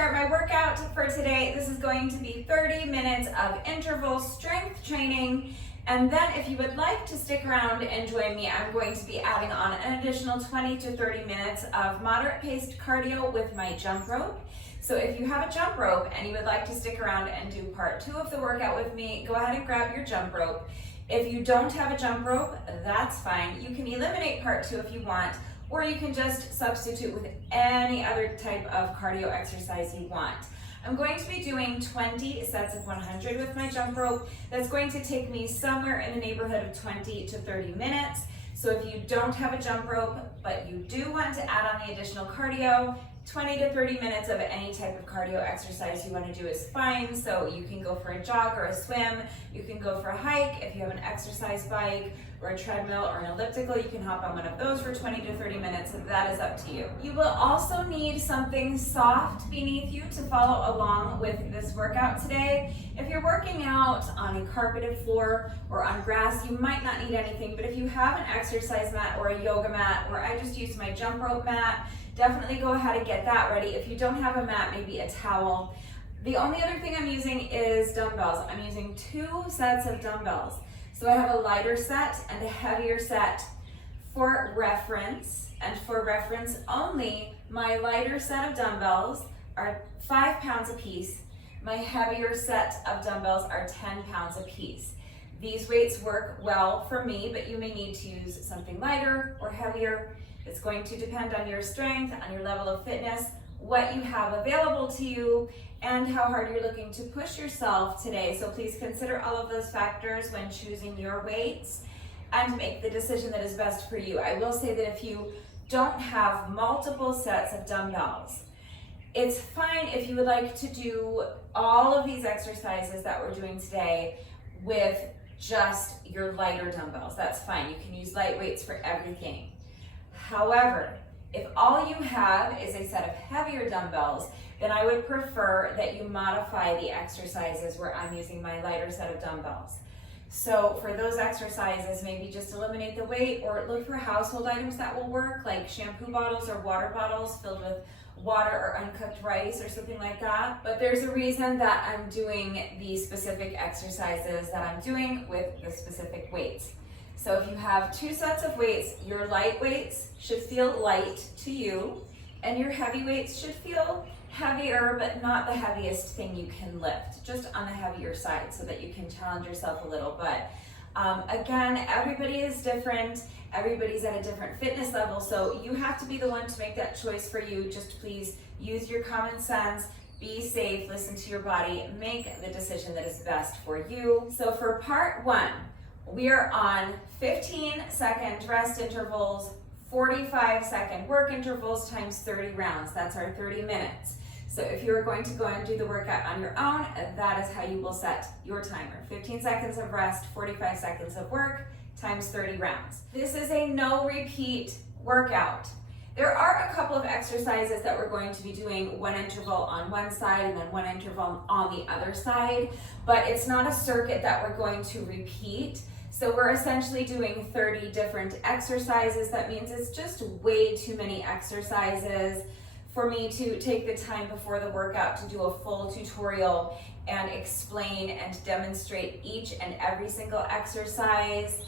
start my workout for today. This is going to be 30 minutes of interval strength training. And then if you would like to stick around and join me, I'm going to be adding on an additional 20 to 30 minutes of moderate paced cardio with my jump rope. So if you have a jump rope and you would like to stick around and do part 2 of the workout with me, go ahead and grab your jump rope. If you don't have a jump rope, that's fine. You can eliminate part 2 if you want, or you can just substitute with any other type of cardio exercise you want. I'm going to be doing 20 sets of 100 with my jump rope. That's going to take me somewhere in the neighborhood of 20 to 30 minutes. So if you don't have a jump rope, but you do want to add on the additional cardio, 20 to 30 minutes of any type of cardio exercise you want to do is fine. So you can go for a jog or a swim, you can go for a hike. If you have an exercise bike or a treadmill or an elliptical, you can hop on one of those for 20 to 30 minutes, and that is up to you. You will also need something soft beneath you to follow along with this workout today. If you're working out on a carpeted floor or on grass, you might not need anything, but if you have an exercise mat or a yoga mat, or I just use my jump rope mat, definitely go ahead and get that ready. If you don't have a mat, maybe a towel. The only other thing I'm using is dumbbells. I'm using 2 sets of dumbbells. So I have a lighter set and a heavier set. For reference, and for reference only, my lighter set of dumbbells are 5 pounds a piece. My heavier set of dumbbells are 10 pounds a piece. These weights work well for me, but you may need to use something lighter or heavier. It's going to depend on your strength, on your level of fitness, what you have available to you, and how hard you're looking to push yourself today. So please consider all of those factors when choosing your weights and make the decision that is best for you. I will say that if you don't have multiple sets of dumbbells, it's fine if you would like to do all of these exercises that we're doing today with just your lighter dumbbells. That's fine. You can use light weights for everything. However, if all you have is a set of heavier dumbbells, then I would prefer that you modify the exercises where I'm using my lighter set of dumbbells. So for those exercises, maybe just eliminate the weight or look for household items that will work, like shampoo bottles or water bottles filled with water or uncooked rice or something like that. But there's a reason that I'm doing the specific exercises that I'm doing with the specific weights. So if you have 2 sets of weights, your light weights should feel light to you, and your heavy weights should feel heavier, but not the heaviest thing you can lift, just on the heavier side so that you can challenge yourself a little. But again, everybody is different. Everybody's at a different fitness level, so you have to be the one to make that choice for you. Just please use your common sense, be safe, listen to your body, make the decision that is best for you. So for part 1, we are on 15-second rest intervals, 45-second work intervals times 30 rounds. That's our 30 minutes. So if you're going to go and do the workout on your own, that is how you will set your timer. 15 seconds of rest, 45 seconds of work, times 30 rounds. This is a no repeat workout. There are a couple of exercises that we're going to be doing, one interval on one side and then one interval on the other side, but it's not a circuit that we're going to repeat. So we're essentially doing 30 different exercises. That means it's just way too many exercises for me to take the time before the workout to do a full tutorial and explain and demonstrate each and every single exercise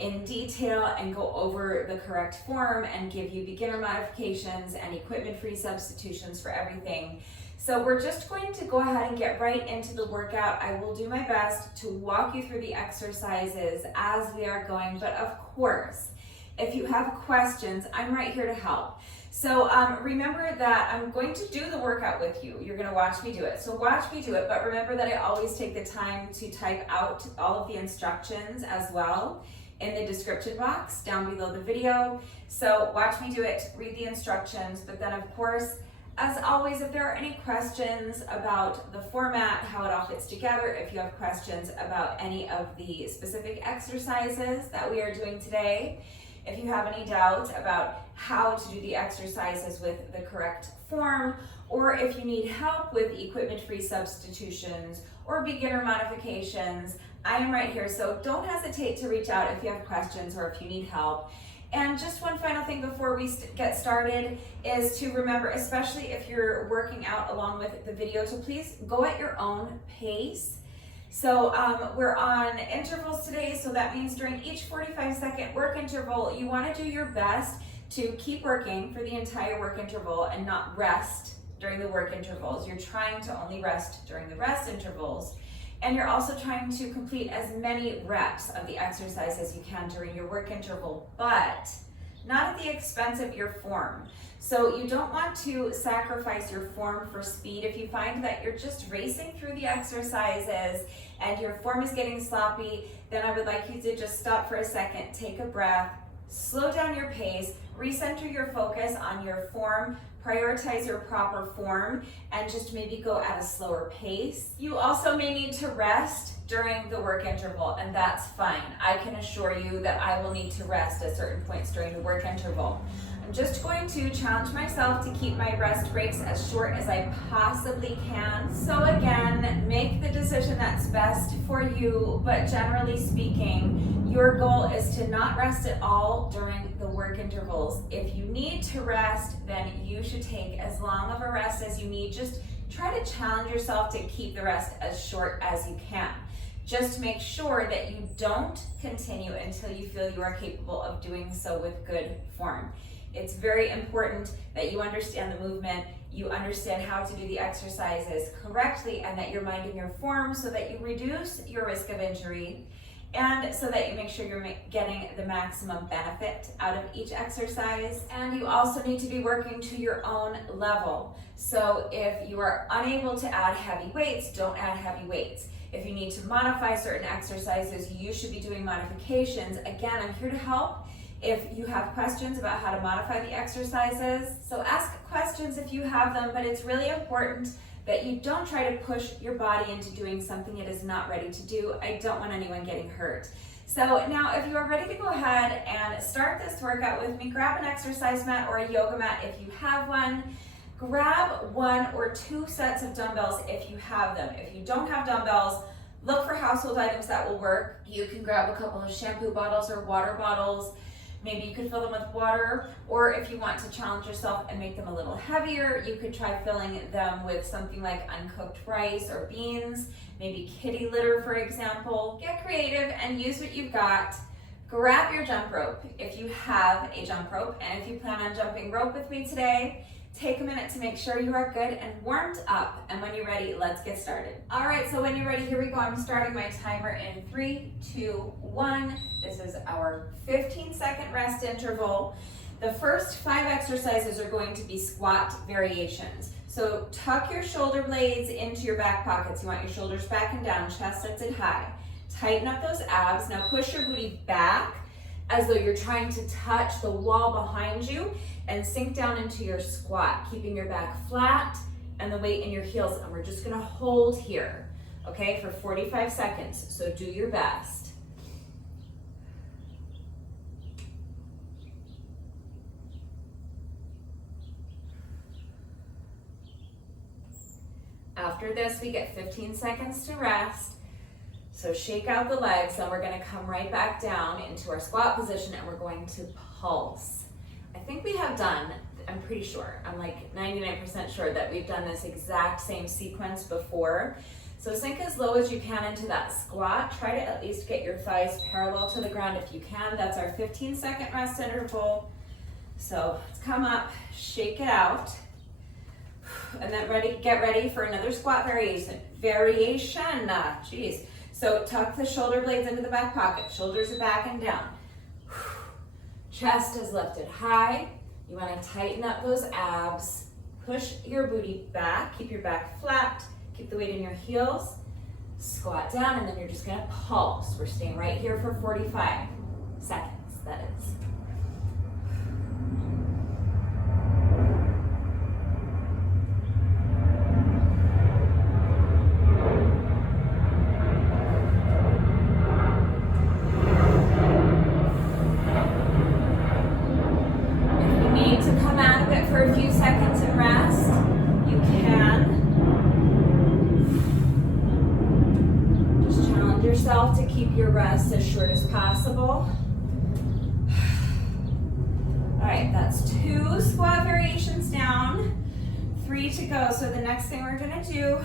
in detail and go over the correct form and give you beginner modifications and equipment-free substitutions for everything. So we're just going to go ahead and get right into the workout. I will do my best to walk you through the exercises as we are going, but of course, if you have questions, I'm right here to help. So remember that I'm going to do the workout with you. You're gonna watch me do it. So watch me do it, but remember that I always take the time to type out all of the instructions as well in the description box down below the video. So watch me do it, read the instructions, but then of course, as always, if there are any questions about the format, how it all fits together, if you have questions about any of the specific exercises that we are doing today, if you have any doubts about how to do the exercises with the correct form, or if you need help with equipment-free substitutions or beginner modifications, I am right here. So don't hesitate to reach out if you have questions or if you need help. And just one final thing before we get started is to remember, especially if you're working out along with the video, to please go at your own pace. So we're on intervals today, so that means during each 45-second work interval, you want to do your best to keep working for the entire work interval and not rest during the work intervals. You're trying to only rest during the rest intervals. And you're also trying to complete as many reps of the exercise as you can during your work interval, but not at the expense of your form. So you don't want to sacrifice your form for speed. If you find that you're just racing through the exercises and your form is getting sloppy, then I would like you to just stop for a second, take a breath, slow down your pace, recenter your focus on your form, prioritize your proper form, and just maybe go at a slower pace. You also may need to rest during the work interval, and that's fine. I can assure you that I will need to rest at certain points during the work interval. I'm just going to challenge myself to keep my rest breaks as short as I possibly can. So again, make the decision that's best for you, but generally speaking, your goal is to not rest at all during the work intervals. If you need to rest, then you should take as long of a rest as you need. Just try to challenge yourself to keep the rest as short as you can. Just make sure that you don't continue until you feel you are capable of doing so with good form. It's very important that you understand the movement, you understand how to do the exercises correctly, and that you're minding your form so that you reduce your risk of injury, and so that you make sure you're getting the maximum benefit out of each exercise. And you also need to be working to your own level. So if you are unable to add heavy weights, don't add heavy weights. If you need to modify certain exercises, you should be doing modifications. Again, I'm here to help. If you have questions about how to modify the exercises, so ask questions if you have them, but it's really important that you don't try to push your body into doing something it is not ready to do. I don't want anyone getting hurt. So now if you are ready to go ahead and start this workout with me, grab an exercise mat or a yoga mat if you have one. Grab 1 or 2 sets of dumbbells if you have them. If you don't have dumbbells, look for household items that will work. You can grab a couple of shampoo bottles or water bottles. Maybe you could fill them with water, or if you want to challenge yourself and make them a little heavier, you could try filling them with something like uncooked rice or beans, maybe kitty litter, for example. Get creative and use what you've got. Grab your jump rope if you have a jump rope, and if you plan on jumping rope with me today, take a minute to make sure you are good and warmed up. And when you're ready, let's get started. All right, so when you're ready, here we go. I'm starting my timer in 3, 2, 1. This is our 15-second rest interval. The first 5 exercises are going to be squat variations. So tuck your shoulder blades into your back pockets. You want your shoulders back and down, chest lifted high. Tighten up those abs. Now push your booty back as though you're trying to touch the wall behind you, and sink down into your squat, keeping your back flat and the weight in your heels. And we're just gonna hold here, okay, for 45 seconds. So do your best. After this, we get 15 seconds to rest. So shake out the legs, then we're gonna come right back down into our squat position, and we're going to pulse. I think we have done, I'm pretty sure, I'm like 99% sure that we've done this exact same sequence before. So sink as low as you can into that squat. Try to at least get your thighs parallel to the ground if you can. That's our 15-second rest interval. So let's come up, shake it out, and then get ready for another squat variation. Jeez. So tuck the shoulder blades into the back pocket. Shoulders are back and down. Chest is lifted high. You want to tighten up those abs. Push your booty back. Keep your back flat. Keep the weight in your heels. Squat down, and then you're just going to pulse. We're staying right here for 45 seconds, that is. To keep your rest as short as possible. 3 to go. So the next thing we're gonna do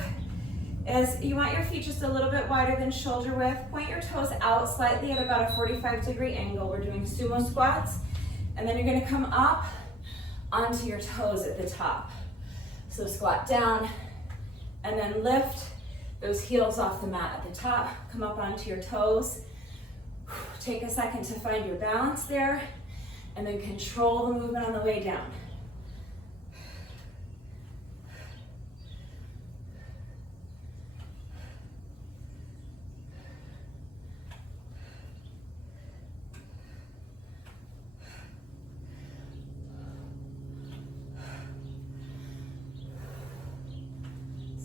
is you want your feet just a little bit wider than shoulder width. Point your toes out slightly at about a 45-degree angle. We're doing sumo squats. And then you're gonna come up onto your toes at the top. So squat down and then lift those heels off the mat at the top. Come up onto your toes. Take a second to find your balance there and then control the movement on the way down.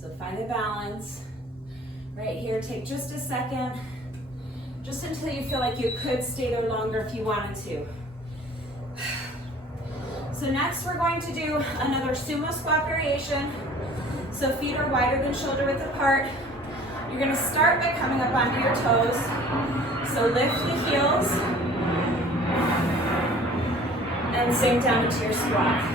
So find the balance. Right here, take just a second, just until you feel like you could stay there longer if you wanted to. So next we're going to do another sumo squat variation. So feet are wider than shoulder width apart. You're gonna start by coming up onto your toes. So lift the heels and sink down into your squat.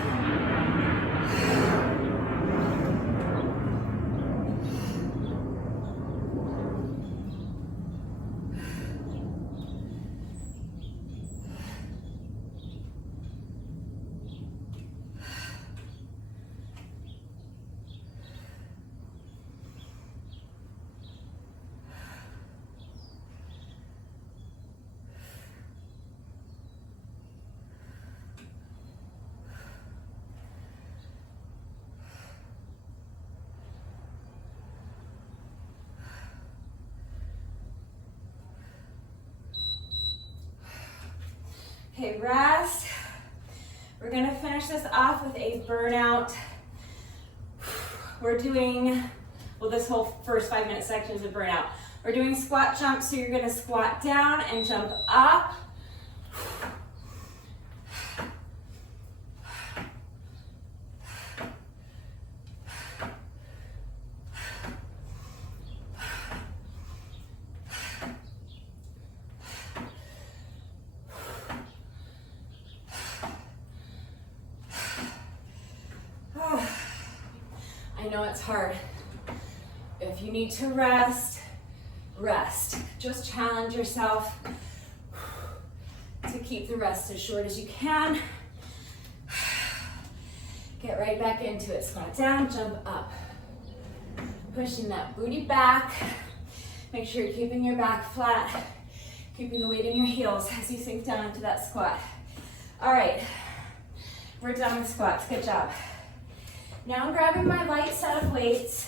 Okay, rest. We're gonna finish this off with a burnout. We're doing, well, this whole first 5-minute section is a burnout. We're doing squat jumps, so you're gonna squat down and jump up. I know it's hard. If you need to rest, rest. Just challenge yourself to keep the rest as short as you can. Get right back into it. Squat down, jump up. Pushing that booty back. Make sure you're keeping your back flat, keeping the weight in your heels as you sink down into that squat. All right, we're done with squats. Good job. Now I'm grabbing my light set of weights.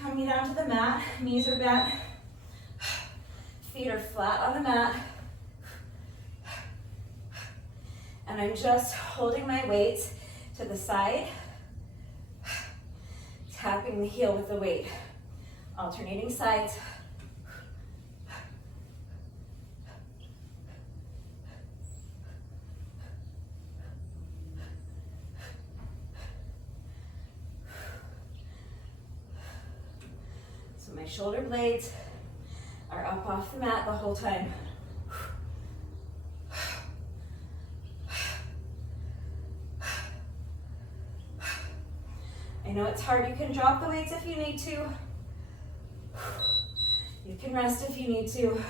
Coming down to the mat, knees are bent, feet are flat on the mat. And I'm just holding my weights to the side, tapping the heel with the weight, alternating sides. My shoulder blades are up off the mat the whole time. I know it's hard. You can drop the weights if you need to. You can rest if you need to.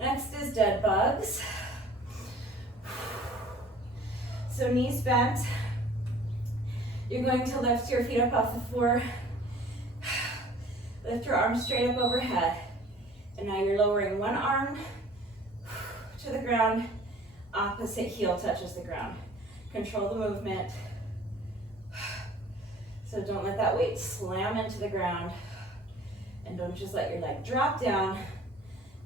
Next is dead bugs. So knees bent. You're going to lift your feet up off the floor. Lift your arms straight up overhead. And now you're lowering one arm to the ground, opposite heel touches the ground. Control the movement. So don't let that weight slam into the ground. And don't just let your leg drop down.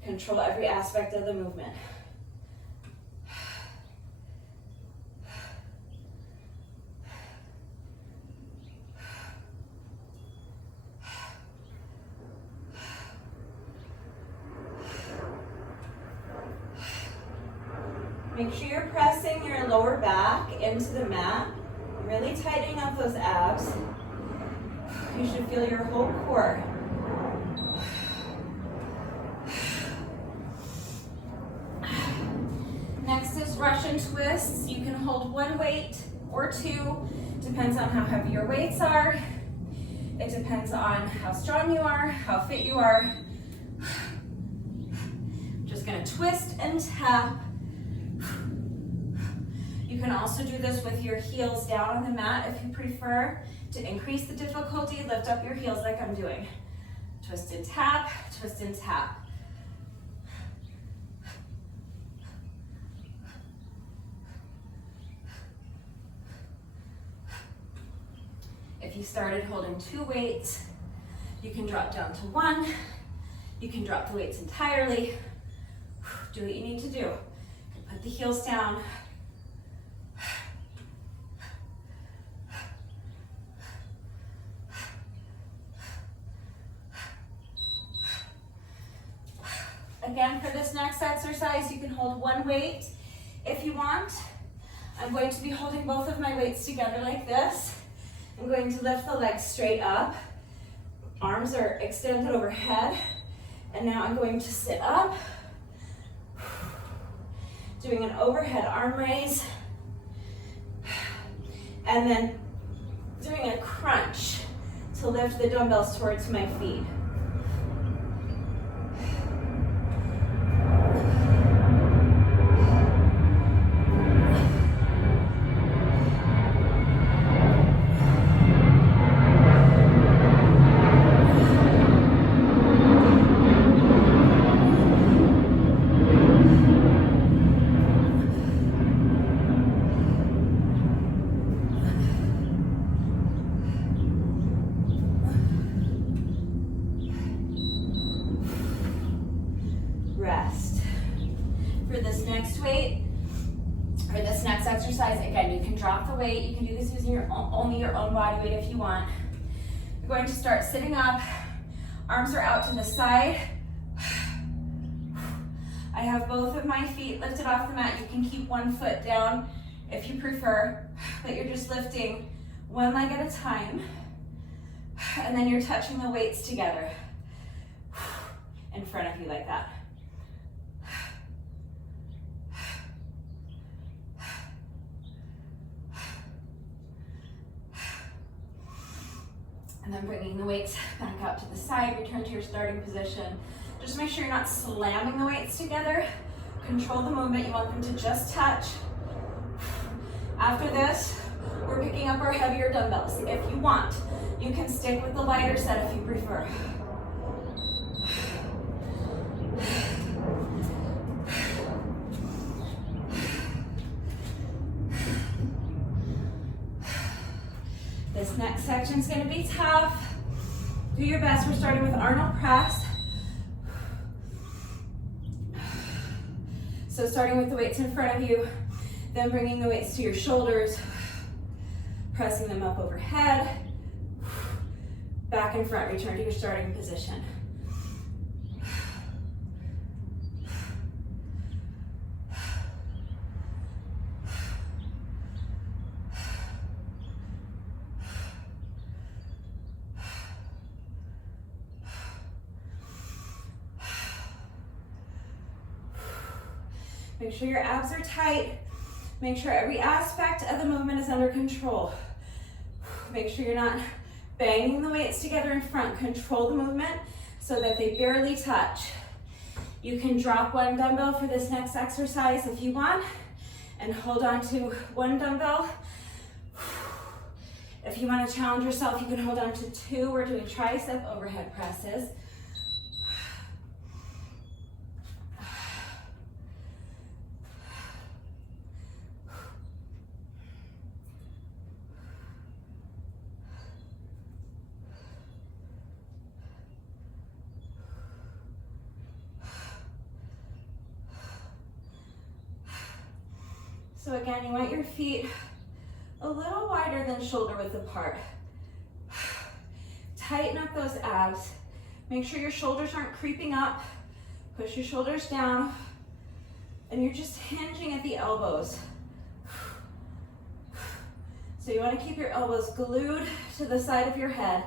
Control every aspect of the movement. Make sure you're pressing your lower back into the mat, really tightening up those abs. You should feel your whole core. Next is those Russian twists, you can hold one weight or two, depends on how heavy your weights are. It depends on how strong you are, how fit you are. Just gonna twist and tap. You can also do this with your heels down on the mat if you prefer. To increase the difficulty, lift up your heels like I'm doing. Twist and tap, twist and tap. If you started holding 2 weights, you can drop down to 1. You can drop the weights entirely. Do what you need to do. Put the heels down. Again, for this next exercise, you can hold 1 weight if you want. I'm going to be holding both of my weights together like this. I'm going to lift the legs straight up. Arms are extended overhead. And now I'm going to sit up, doing an overhead arm raise, and then doing a crunch to lift the dumbbells towards my feet. Rest. For this next weight, or this next exercise, again, you can drop the weight. You can do this using only your own body weight if you want. You're going to start sitting up. Arms are out to the side. I have both of my feet lifted off the mat. You can keep one foot down if you prefer, but you're just lifting one leg at a time. And then you're touching the weights together in front of you like that. And then bringing the weights back out to the side, return to your starting position. Just make sure you're not slamming the weights together. Control the movement, you want them to just touch. After this, we're picking up our heavier dumbbells. If you want, you can stick with the lighter set if you prefer. This next section is going to be tough. Do your best. We're starting with Arnold press. So starting with the weights in front of you, then bringing the weights to your shoulders, pressing them up overhead, back and front, return to your starting position. Make sure your abs are tight. Make sure every aspect of the movement is under control. Make sure you're not banging the weights together in front. Control the movement so that they barely touch. You can drop one dumbbell for this next exercise if you want, and hold on to one dumbbell. If you want to challenge yourself, you can hold on to 2. We're doing tricep overhead presses. So again, you want your feet a little wider than shoulder width apart. Tighten up those abs. Make sure your shoulders aren't creeping up. Push your shoulders down. And you're just hinging at the elbows. So you want to keep your elbows glued to the side of your head.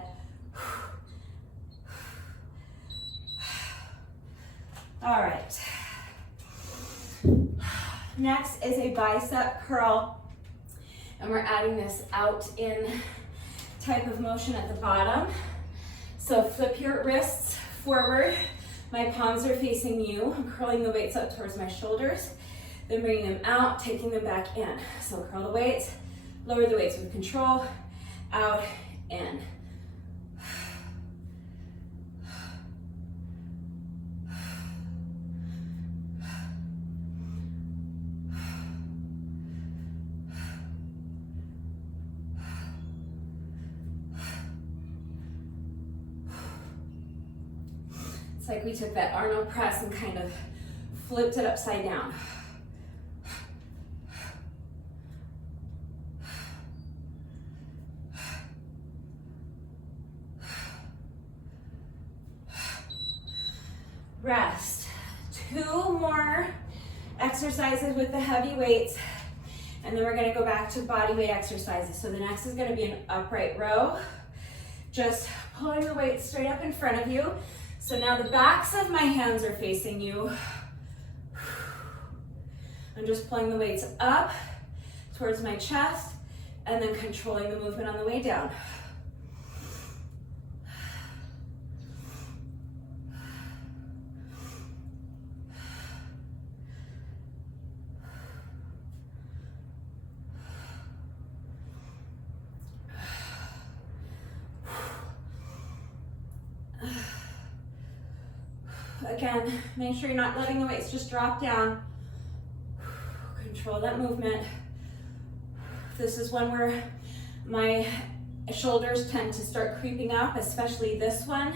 All right. Next is a bicep curl, and we're adding this out in type of motion at the bottom. So flip your wrists forward. My palms are facing you. I'm curling the weights up towards my shoulders, then bringing them out, taking them back in. So curl the weights, lower the weights with control, out, in. It's like we took that Arnold press and kind of flipped it upside down. Rest. 2 more exercises with the heavy weights, and then we're going to go back to body weight exercises. So the next is going to be an upright row, just pulling the weight straight up in front of you. So now the backs of my hands are facing you. I'm just pulling the weights up towards my chest and then controlling the movement on the way down. Again, make sure you're not letting the weights just drop down. Control that movement. This is one where my shoulders tend to start creeping up, especially this one.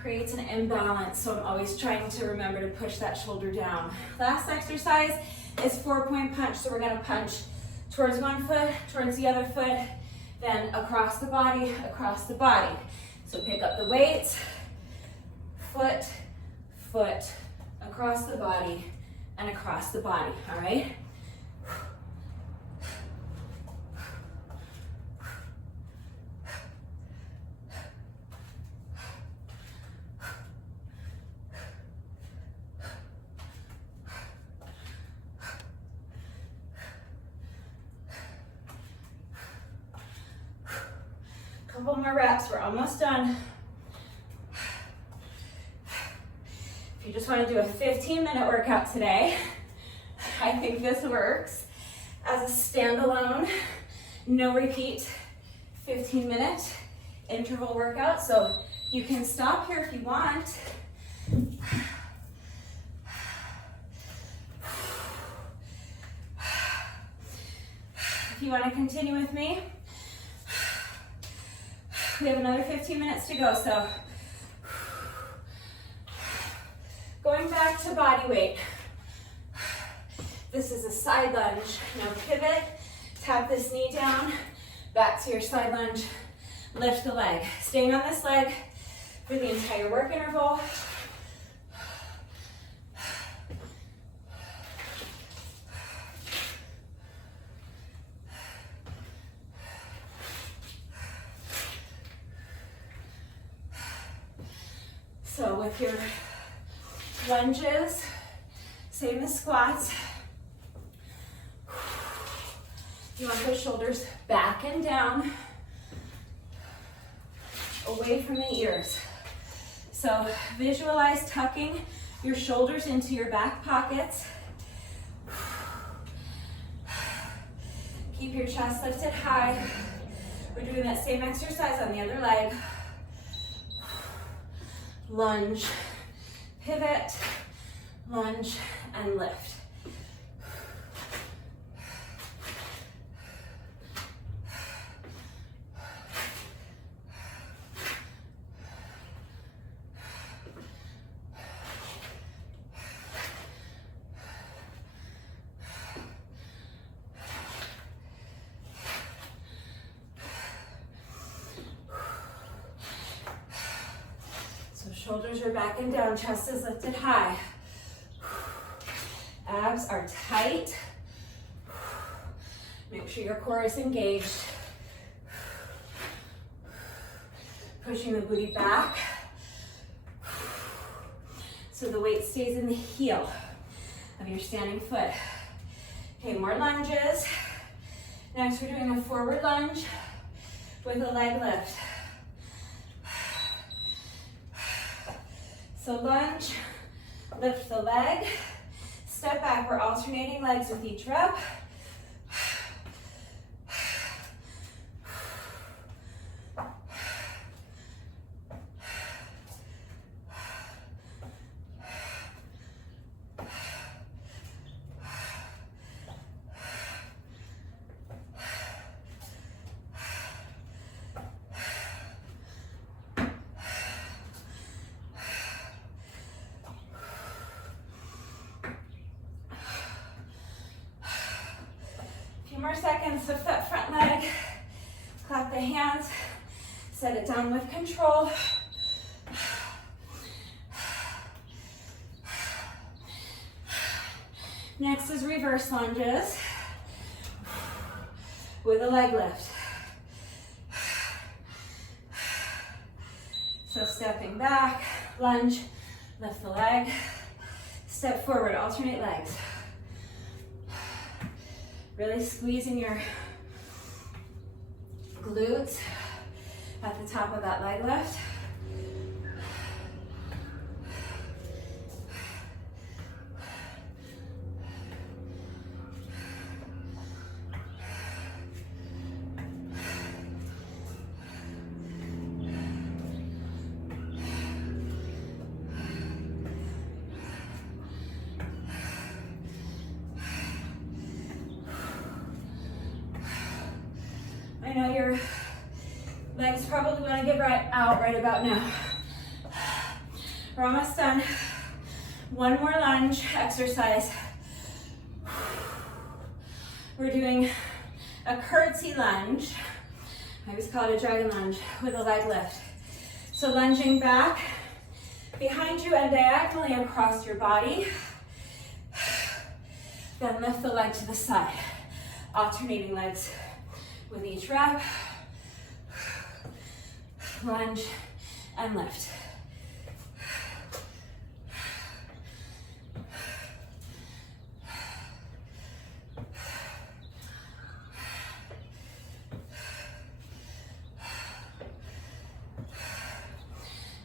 Creates an imbalance, so I'm always trying to remember to push that shoulder down. Last exercise is 4-point punch, so we're gonna punch towards one foot, towards the other foot, then across the body, across the body. So pick up the weights, foot, foot, across the body, and across the body, all right? Couple more reps, we're almost done. If you just want to do a 15-minute workout today, I think this works as a standalone, no repeat, 15-minute interval workout. So you can stop here if you want. If you want to continue with me, we have another 15 minutes to go, so going back to body weight. This is a side lunge. Now pivot, tap this knee down, back to your side lunge, lift the leg. Staying on this leg for the entire work interval. So with your lunges, same as squats, you want those shoulders back and down, away from the ears. So visualize tucking your shoulders into your back pockets. Keep your chest lifted high. We're doing that same exercise on the other leg. Lunge, pivot, lunge, and lift. Shoulders are back and down, chest is lifted high. Abs are tight. Make sure your core is engaged. Pushing the booty back so the weight stays in the heel. of your standing foot. Okay, more lunges. Next, we're doing a forward lunge with a leg lift. So lunge, lift the leg, step back. We're alternating legs with each rep. More seconds, lift that front leg, clap the hands, set it down with control. Next is reverse lunges with a leg lift. So stepping back, lunge, lift the leg, step forward, alternate legs. Really squeezing your glutes at the top of that leg lift. I know your legs probably want to give out right about now. We're almost done. One more lunge exercise. We're doing a curtsy lunge. I always call it a dragon lunge with a leg lift. So lunging back behind you and diagonally across your body. Then lift the leg to the side, alternating legs with each rep. Lunge and lift.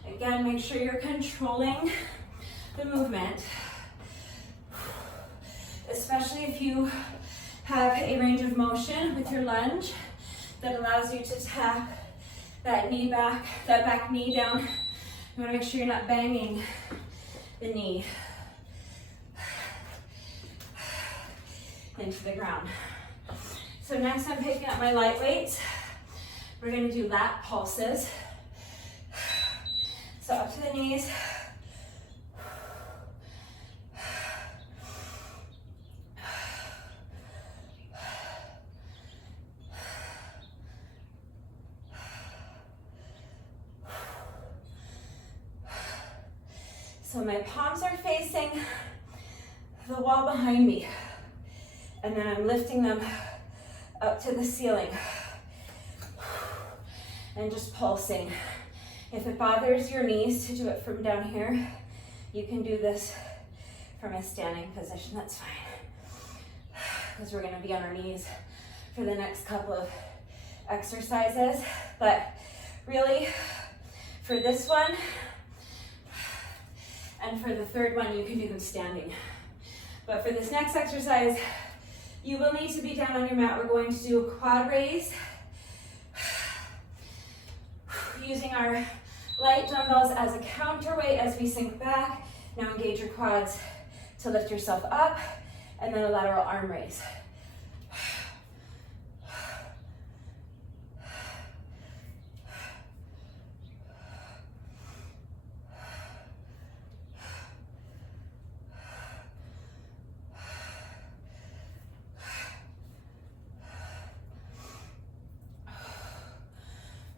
Again, make sure you're controlling the movement, especially if you have a range of motion with your lunge that allows you to tap that knee back, that back knee down. You want to make sure you're not banging the knee into the ground. So next I'm picking up my light weights. We're going to do lat pulses. So up to the knees. So my palms are facing the wall behind me, and then I'm lifting them up to the ceiling and just pulsing. If it bothers your knees to do it from down here, you can do this from a standing position, that's fine. Because we're gonna be on our knees for the next couple of exercises. But really, for this one, and for the third one, you can do them standing. But for this next exercise, you will need to be down on your mat. We're going to do a quad raise using our light dumbbells as a counterweight as we sink back. Now engage your quads to lift yourself up, and then a lateral arm raise.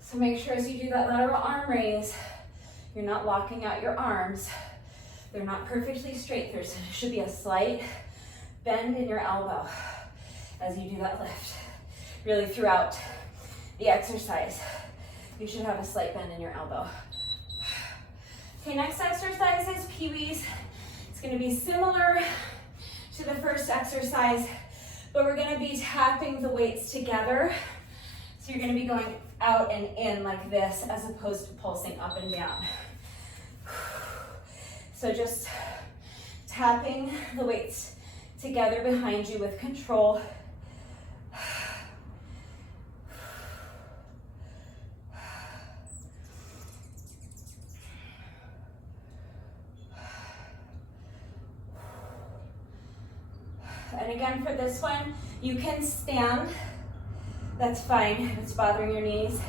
So make sure as you do that lateral arm raise, you're not locking out your arms. They're not perfectly straight. There should be a slight bend in your elbow as you do that lift. Really throughout the exercise, you should have a slight bend in your elbow. Okay, next exercise is Pee-wees. It's gonna be similar to the first exercise, but we're gonna be tapping the weights together. So you're gonna be going out and in like this as opposed to pulsing up and down. So just tapping the weights together behind you with control. And again, for this one, you can stand. That's fine if it's bothering your knees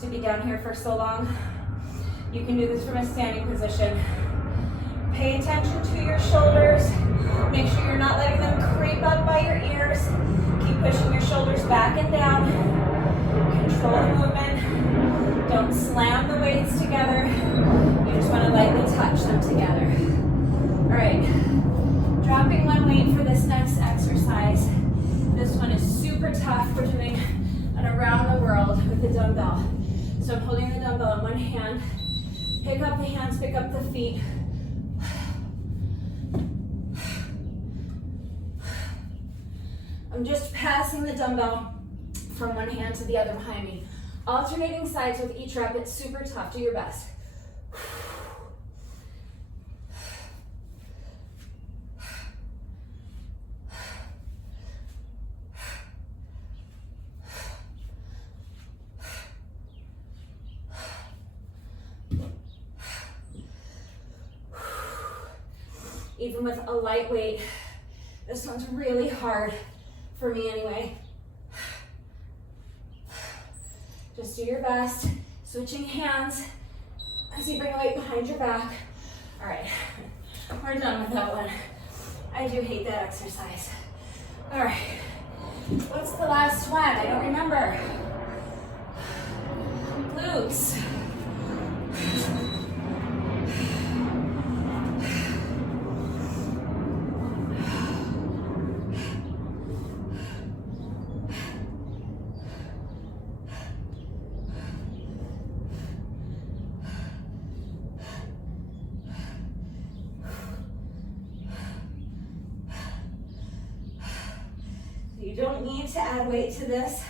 to be down here for so long. You can do this from a standing position. Pay attention to your shoulders. Make sure you're not letting them creep up by your ears. Keep pushing your shoulders back and down. Control the movement. Don't slam the weights together. You just want to lightly touch them together. All right. Dropping one weight for this next exercise. This one is super tough. We're doing an around the world with the dumbbell. So I'm holding the dumbbell in one hand. Pick up the hands, pick up the feet. I'm just passing the dumbbell from one hand to the other behind me. Alternating sides with each rep. It's super tough. Do your best. Even with a light weight, this one's really hard for me anyway. Just do your best. Switching hands as you bring the weight behind your back. All right, we're done with that one. I do hate that exercise. All right, what's the last one? I don't remember. Glutes. You don't need to add weight to this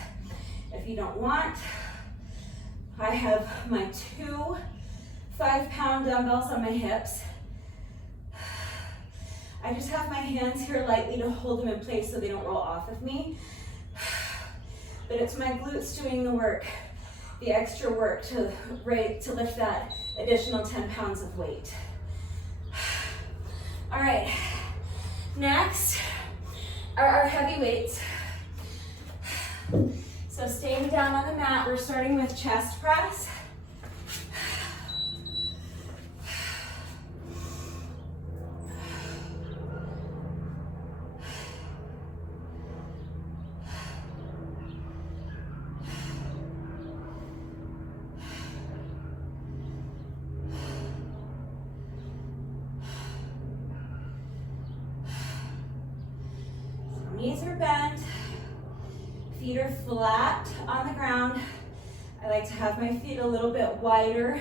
if you don't want. I have my 2 5-pound dumbbells on my hips. I just have my hands here lightly to hold them in place so they don't roll off of me. But it's my glutes doing the work, the extra work to lift that additional 10 pounds of weight. All right, next are our heavy weights. So staying down on the mat, we're starting with chest press. Knees are bent, feet are flat on the ground. I like to have my feet a little bit wider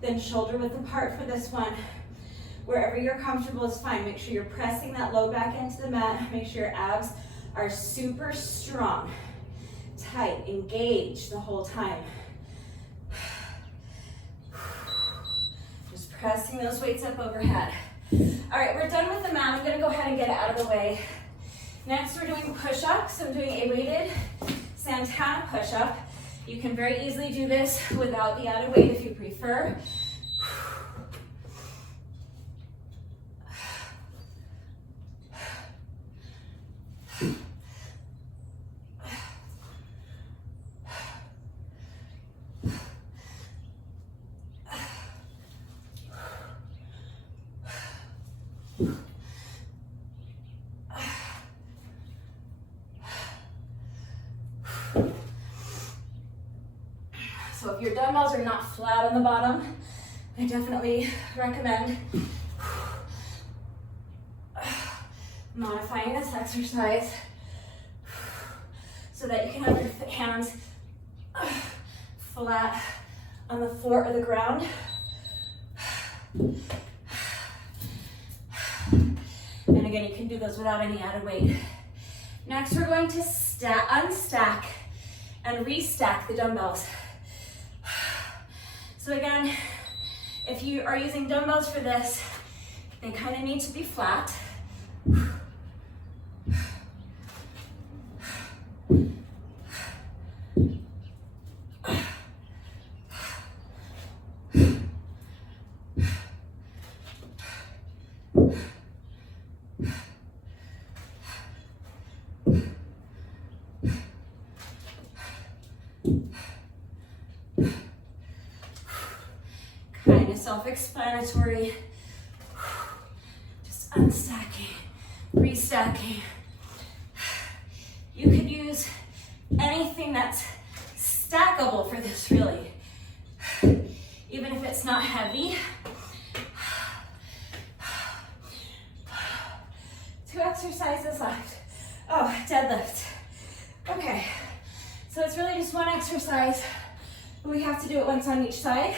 than shoulder width apart for this one. Wherever you're comfortable is fine. Make sure you're pressing that low back into the mat. Make sure your abs are super strong, tight, engaged the whole time. Just pressing those weights up overhead. All right, we're done with the mat. I'm gonna go ahead and get it out of the way. Next, we're doing push-ups. I'm doing a weighted Santana push-up. You can very easily do this without the added weight if you prefer. So if your dumbbells are not flat on the bottom, I definitely recommend modifying this exercise so that you can have your hands flat on the floor or the ground. And And again, you can do those without any added weight. Next, we're going to unstack and restack the dumbbells. So again, if you are using dumbbells for this, they kind of need to be flat. Kind of self-explanatory. Just unstacking, restacking. You could use anything that's stackable for this, really. Even if it's not heavy. 2 exercises left. Oh, deadlift. Okay, so it's really just 1 exercise, but we have to do it once on each side.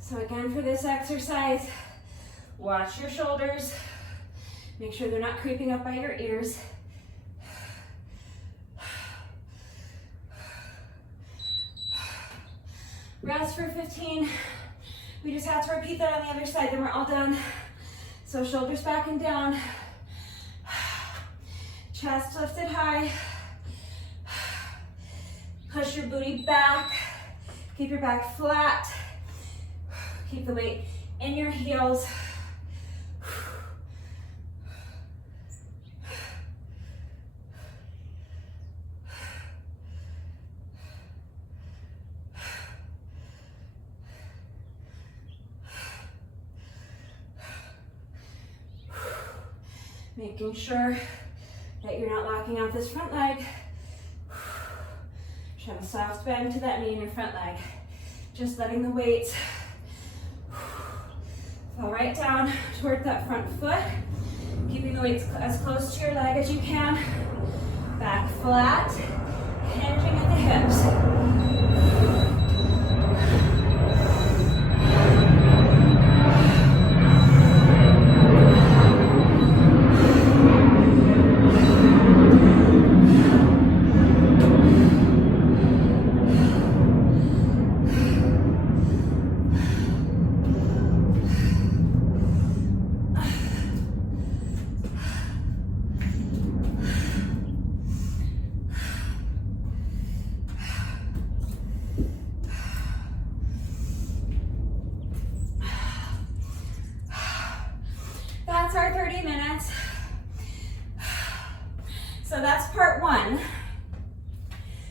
So again, for this exercise, watch your shoulders. Make sure they're not creeping up by your ears. Rest for 15. We just have to repeat that on the other side, then we're all done. So shoulders back and down. Chest lifted high. Push your booty back. Keep your back flat. Keep the weight in your heels. Making sure that you're not locking out this front leg. Just have a soft bend to that knee in your front leg. Just letting the weight fall right down toward that front foot. Keeping the weight as close to your leg as you can. Back flat, hinging at the hips. That's our 30 minutes. So that's part 1.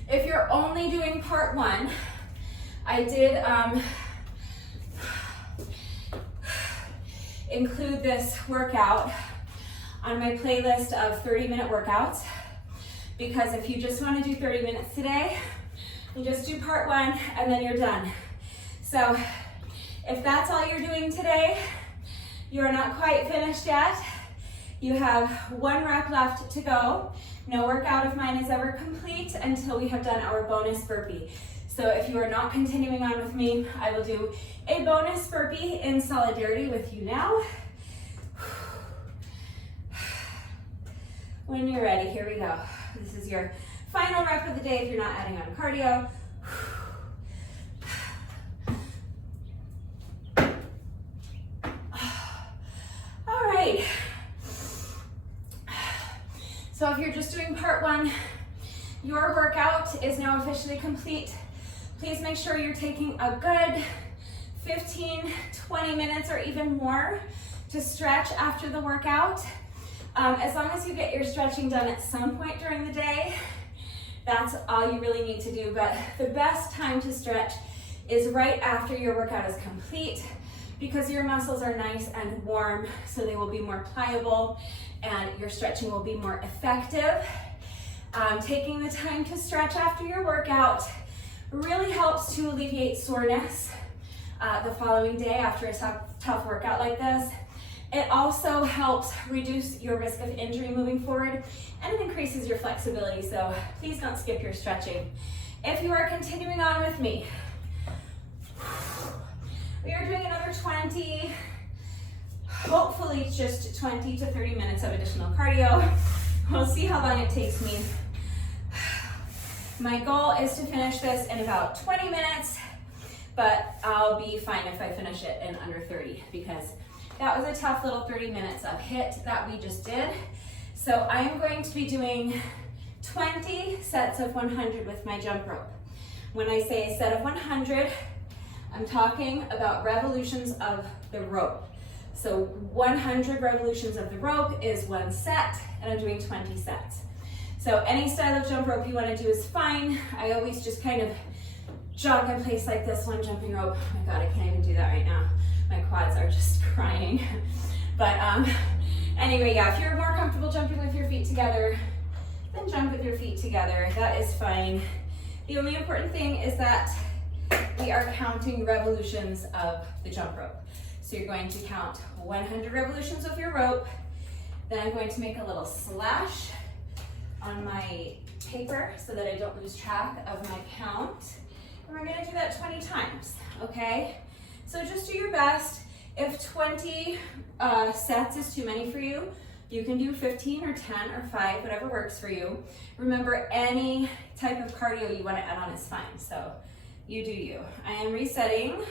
If you're only doing part 1, I did include this workout on my playlist of 30-minute workouts, because if you just want to do 30 minutes today, you just do part 1 and then you're done. So if that's all you're doing today, you're not quite finished yet. You have 1 rep left to go. No workout of mine is ever complete until we have done our bonus burpee. So if you are not continuing on with me, I will do a bonus burpee in solidarity with you now. When you're ready, here we go. This is your final rep of the day if you're not adding on cardio. All right. So if you're just doing part 1, your workout is now officially complete. Please make sure you're taking a good 15, 20 minutes or even more to stretch after the workout. As long as you get your stretching done at some point during the day, that's all you really need to do. But the best time to stretch is right after your workout is complete, because your muscles are nice and warm, so they will be more pliable and your stretching will be more effective. Taking the time to stretch after your workout really helps to alleviate soreness the following day after a tough workout like this. It also helps reduce your risk of injury moving forward, and it increases your flexibility, so please don't skip your stretching. If you are continuing on with me, we are doing another 20, hopefully just 20 to 30 minutes of additional cardio. We'll see how long it takes me. My goal is to finish this in about 20 minutes, but I'll be fine if I finish it in under 30 because that was a tough little 30 minutes of HIIT that we just did. So I am going to be doing 20 sets of 100 with my jump rope. When I say a set of 100, I'm talking about revolutions of the rope. So 100 revolutions of the rope is one set, and I'm doing 20 sets. So any style of jump rope you want to do is fine. I always just kind of jog in place like this one jumping rope. Oh my God, I can't even do that right now. My quads are just crying. But anyway, yeah, if you're more comfortable jumping with your feet together, then jump with your feet together. That is fine. The only important thing is that we are counting revolutions of the jump rope. So you're going to count 100 revolutions of your rope. Then I'm going to make a little slash on my paper so that I don't lose track of my count. And we're going to do that 20 times, okay? So just do your best. If 20 sets is too many for you, you can do 15 or 10 or 5, whatever works for you. Remember, any type of cardio you want to add on is fine, so you do you. I am resetting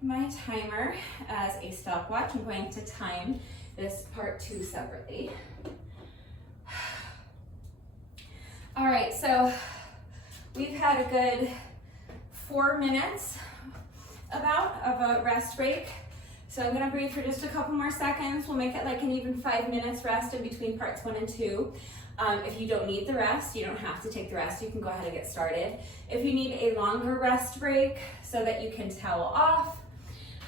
my timer as a stopwatch. I'm going to time this part 2 separately. All right, so we've had a good 4 minutes about of a rest break. So I'm gonna breathe for just a couple more seconds. We'll make it like an even 5 minutes rest in between parts 1 and 2. If you don't need the rest, you don't have to take the rest. You can go ahead and get started. If you need a longer rest break so that you can towel off,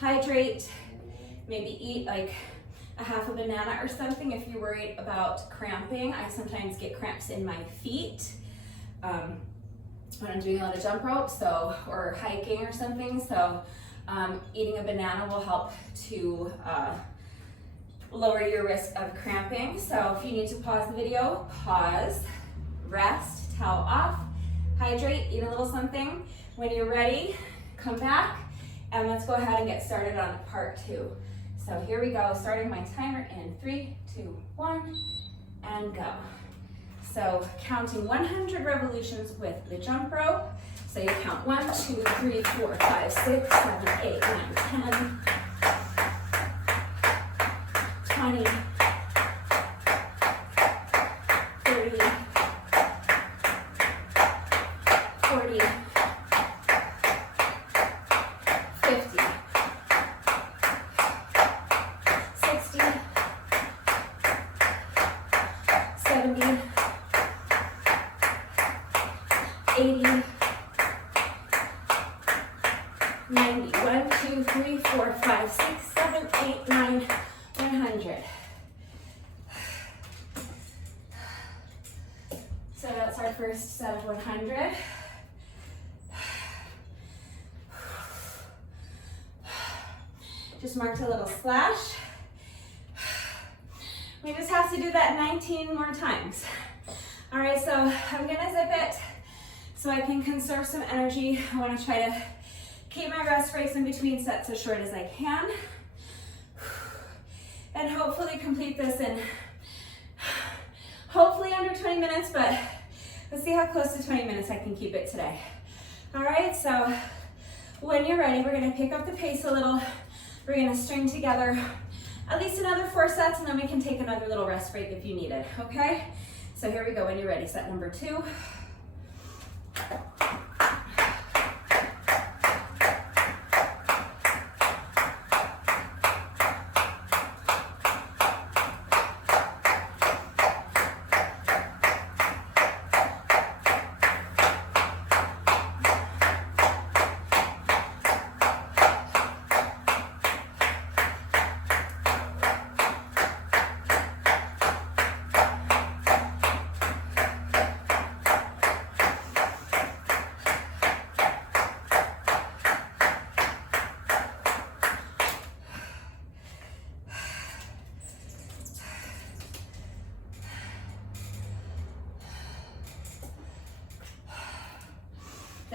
hydrate, maybe eat like a half a banana or something if you're worried about cramping. I sometimes get cramps in my feet when I'm doing a lot of jump rope, or hiking or something. So eating a banana will help to lower your risk of cramping. So if you need to pause the video, pause, rest, towel off, hydrate, eat a little something. When you're ready, come back and let's go ahead and get started on part 2. So here we go, starting my timer in 3, 2, 1, and go. So counting 100 revolutions with the jump rope. So you count 1, 2, 3, 4, 5, 6, 7, 8, 9, 10, 20, 30, 40, 50, 60, 70, 80, 90, 1, 2, 3, 4, 5, 6, 7, 8, 9, 100. So that's our first set of 100. Just marked a little slash. We just have to do that 19 more times. All right, so I'm gonna zip it so I can conserve some energy. I wanna try to keep my rest breaks in between sets as short as I can. And hopefully complete this in hopefully under 20 minutes, but let's see how close to 20 minutes I can keep it today. All right, so when you're ready, we're gonna pick up the pace a little. We're gonna string together at least another 4 sets, and then we can take another little rest break if you need it, okay? So here we go, when you're ready, set number 2.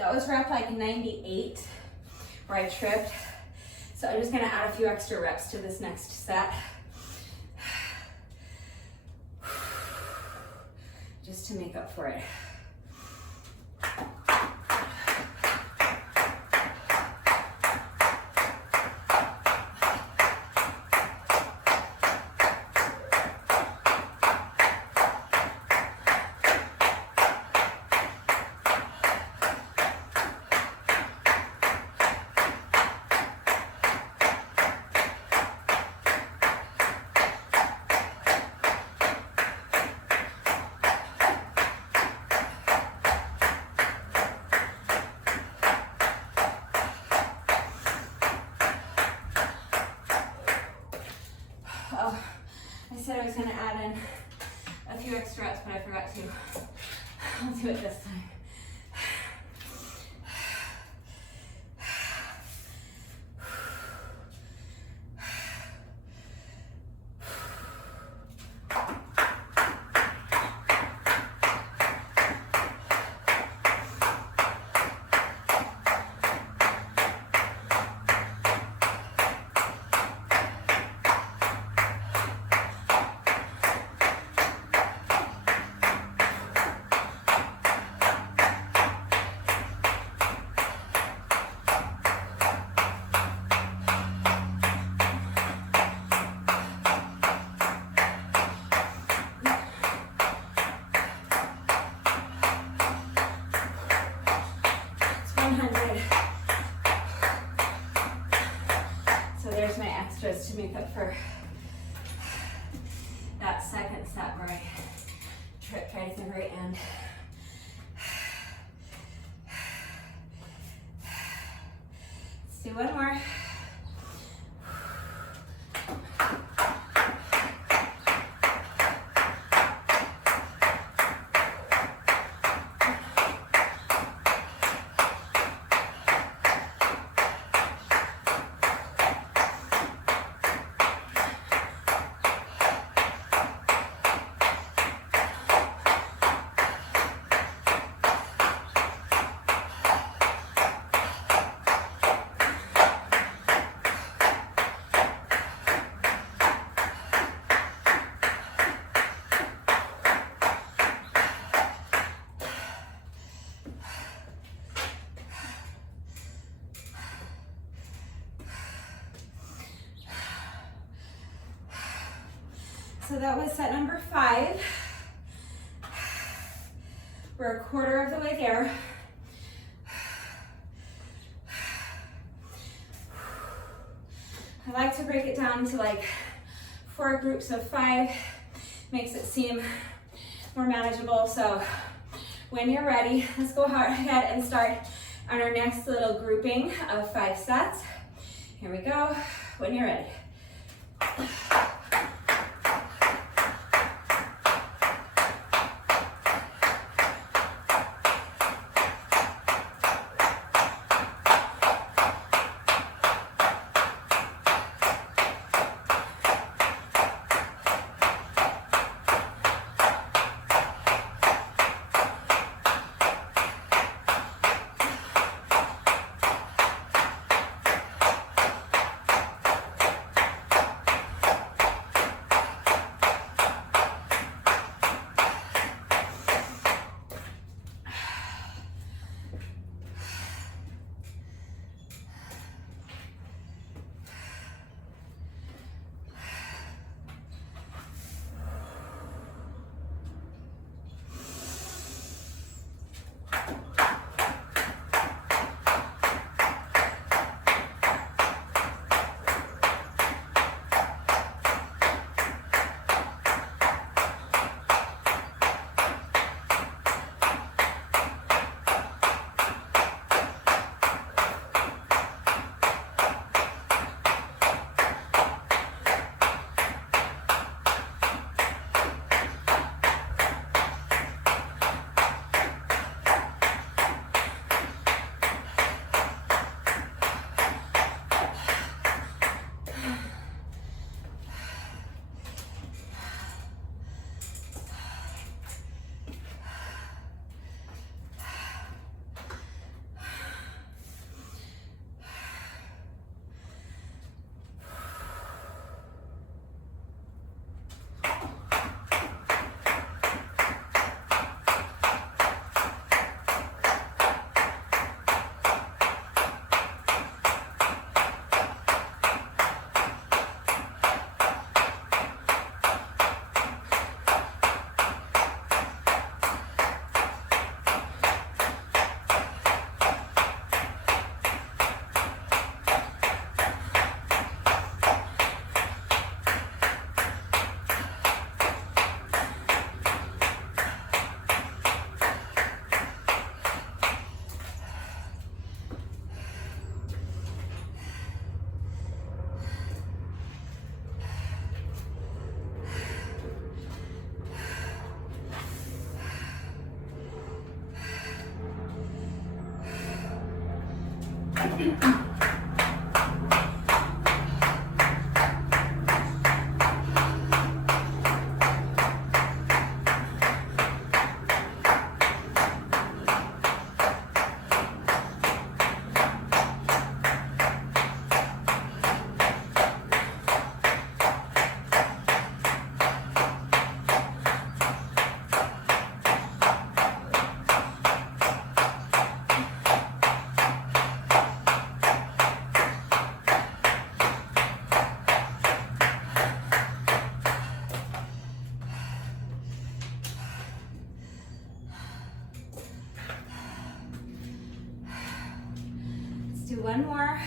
That was rep like 98 where I tripped. So I'm just gonna add a few extra reps to this next set. Just to make up for it. I was going to add in a few extra reps, but I forgot to. I'll do it this time. To make up for that second set where I tripped right at the very end. Let's do one more. So that was set number 5. We're a quarter of the way there. I like to break it down to like 4 groups of 5. Makes it seem more manageable. So when you're ready, let's go ahead and start on our next little grouping of 5 sets. Here we go, when you're ready. Do one more.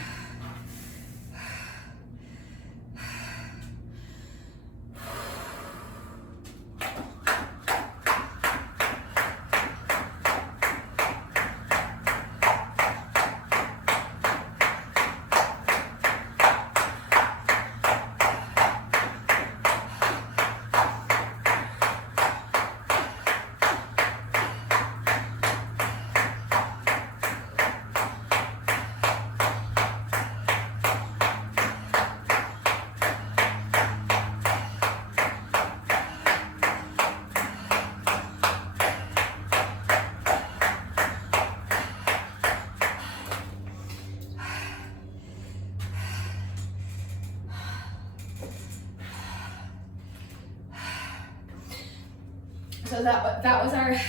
So that was our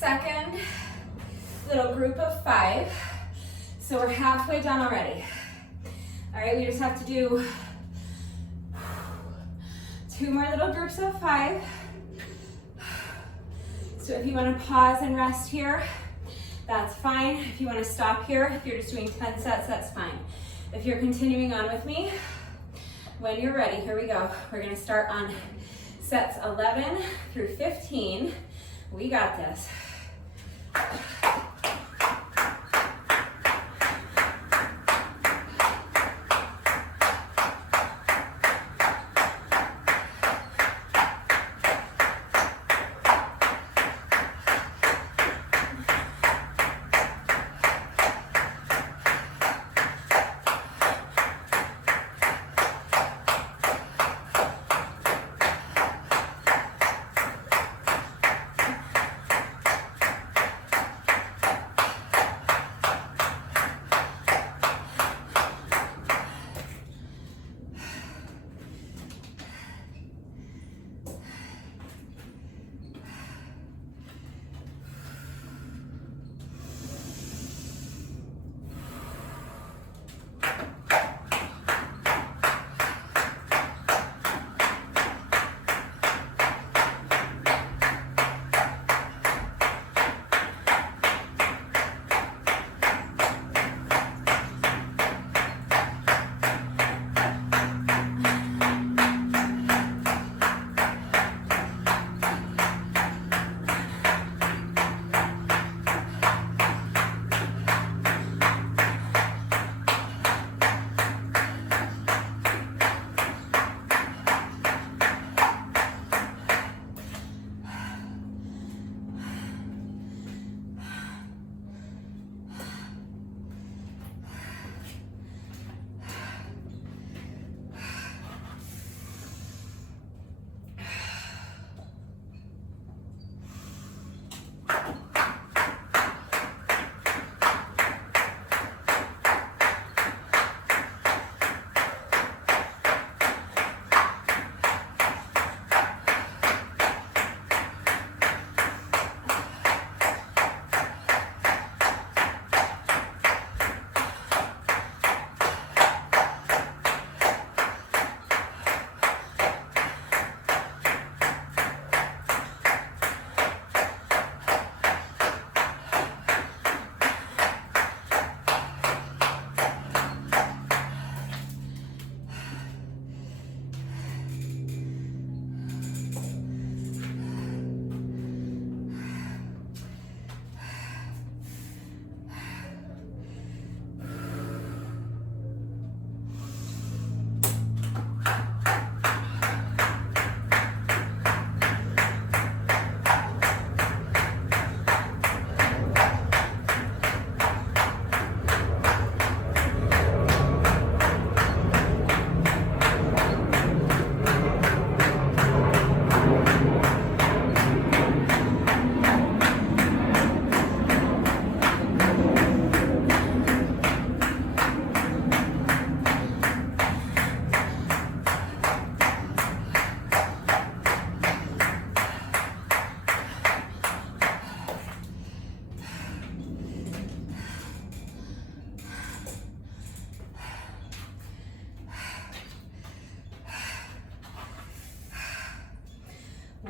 second little group of 5. So we're halfway done already. All right, we just have to do 2 more little groups of 5. So if you want to pause and rest here, that's fine. If you want to stop here, if you're just doing 10 sets, that's fine. If you're continuing on with me, when you're ready, here we go. We're going to start on sets 11 through 15. We got this.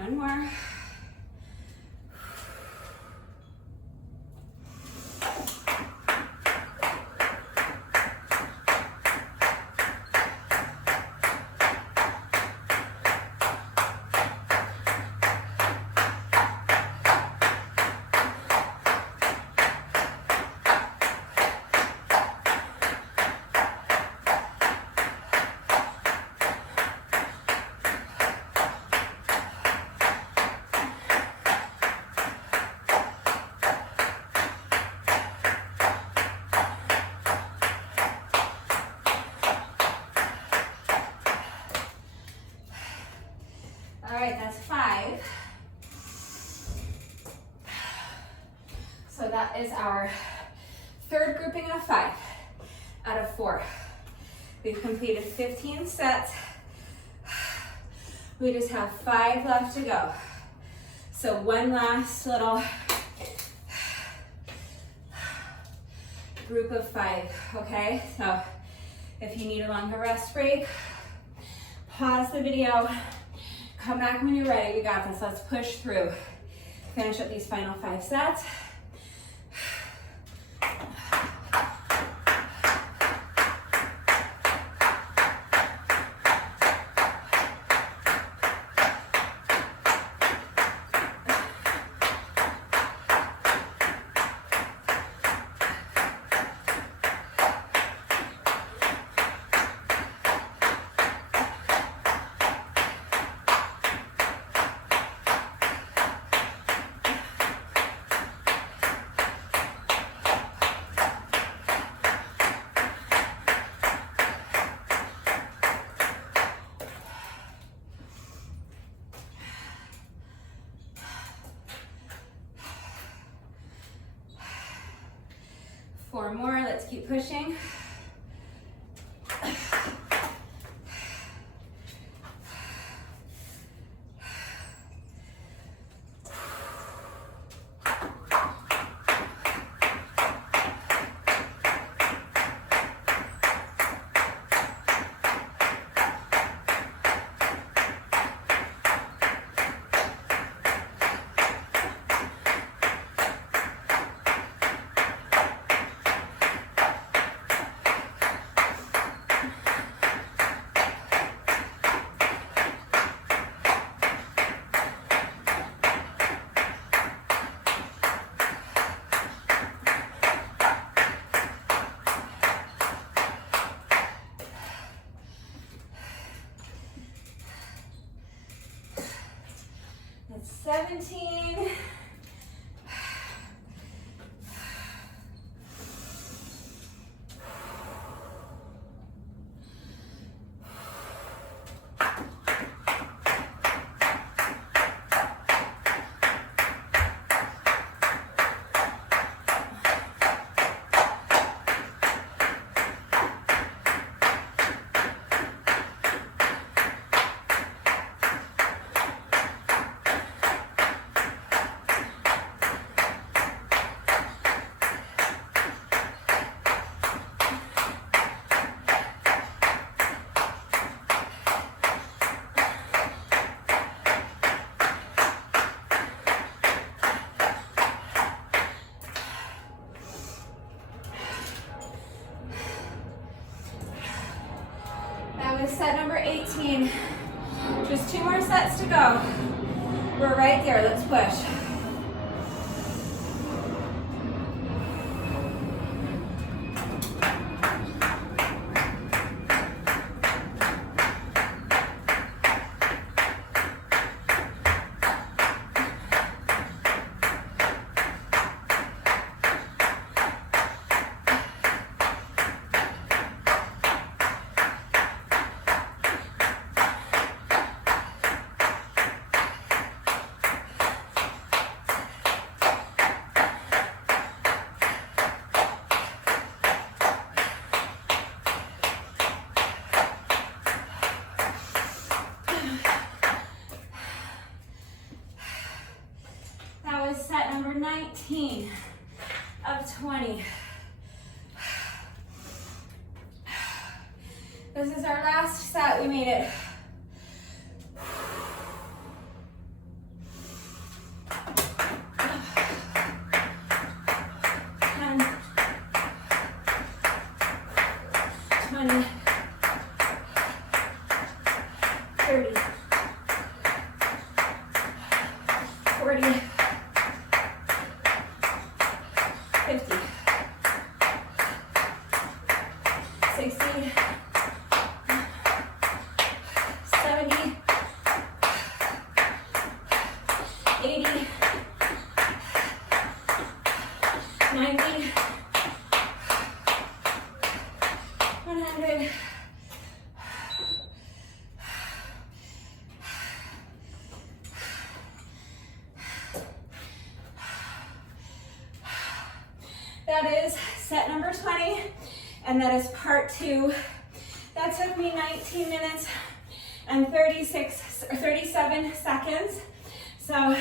One more. All right, that's 5. So that is our third grouping of 5 out of 4. We've completed 15 sets. We just have 5 left to go. So one last little group of 5, okay? So if you need a longer rest break, pause the video, come back when you're ready. We got this. Let's push through. Finish up these final 5 sets. Four more, let's keep pushing. That's 17. Set number 18. Just 2 more sets to go. We're right there. Let's push. Set number 19 of 20. This is our last set. We made it. set number 20, and that is part 2. That took me 19 minutes and 37 seconds. So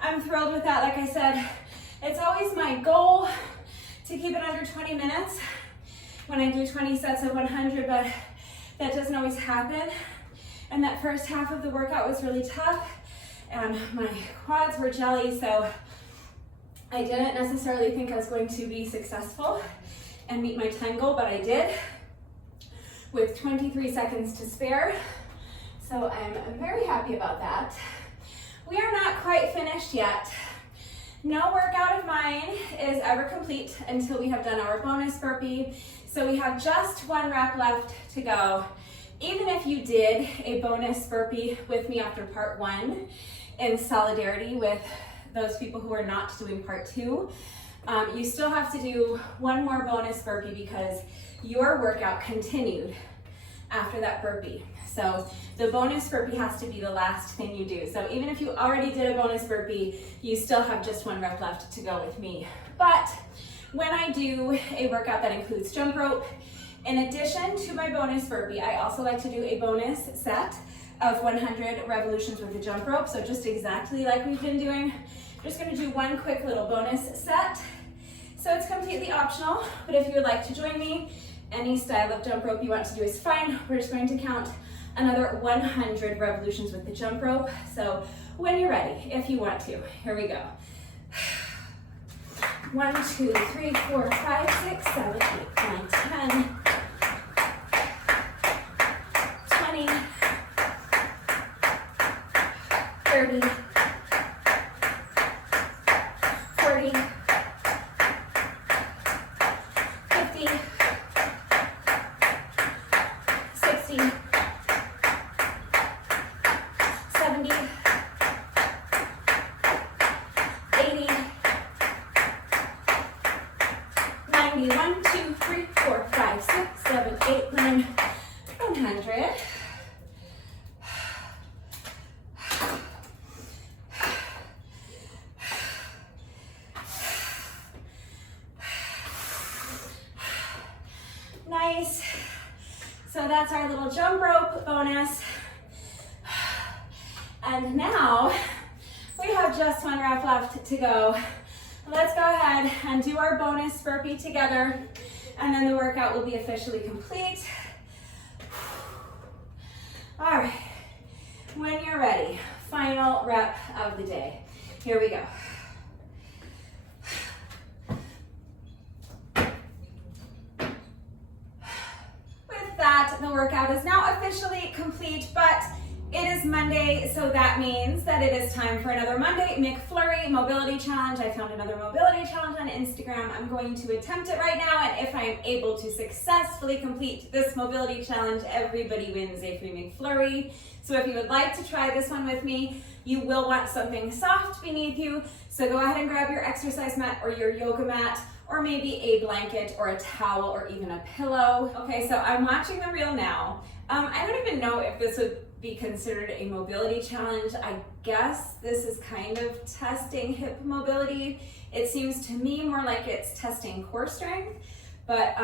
I'm thrilled with that. Like I said, it's always my goal to keep it under 20 minutes when I do 20 sets of 100, but that doesn't always happen. And that first half of the workout was really tough, and my quads were jelly, so I didn't necessarily think I was going to be successful and meet my time goal, but I did with 23 seconds to spare. So I'm very happy about that. We are not quite finished yet. No workout of mine is ever complete until we have done our bonus burpee. So we have just 1 rep left to go. Even if you did a bonus burpee with me after part 1 in solidarity with those people who are not doing part 2, you still have to do 1 more bonus burpee because your workout continued after that burpee. So the bonus burpee has to be the last thing you do. So even if you already did a bonus burpee, you still have just 1 rep left to go with me. But when I do a workout that includes jump rope, in addition to my bonus burpee, I also like to do a bonus set of 100 revolutions with the jump rope. So just exactly like we've been doing. Just gonna do 1 quick little bonus set. So it's completely optional, but if you would like to join me, any style of jump rope you want to do is fine. We're just going to count another 100 revolutions with the jump rope. So when you're ready, if you want to, here we go. 1, 2, 3, 4, 5, 6, 7, 8, 9, 10, 20, 30, 40, 50, 60, 70, 80, 90, 1, 2, 3, 4, 5, 6, 7, 8, 9, 100. Nice. So that's our little jump rope bonus. And now we have just 1 rep left to go. Let's go ahead and do our bonus burpee together, and then the workout will be officially complete. All right, when you're ready, final rep of the day. Here we go. With that, the workout is now officially complete, but it is Monday, so that means that it is time for another Monday McFlurry mobility challenge. I found another mobility challenge on Instagram. I'm going to attempt it right now, and if I'm able to successfully complete this mobility challenge, everybody wins a free McFlurry. So if you would like to try this one with me, you will want something soft beneath you. So go ahead and grab your exercise mat or your yoga mat, or maybe a blanket or a towel or even a pillow. Okay, so I'm watching the reel now. I don't even know if this would be considered a mobility challenge. I guess this is kind of testing hip mobility. It seems to me more like it's testing core strength, but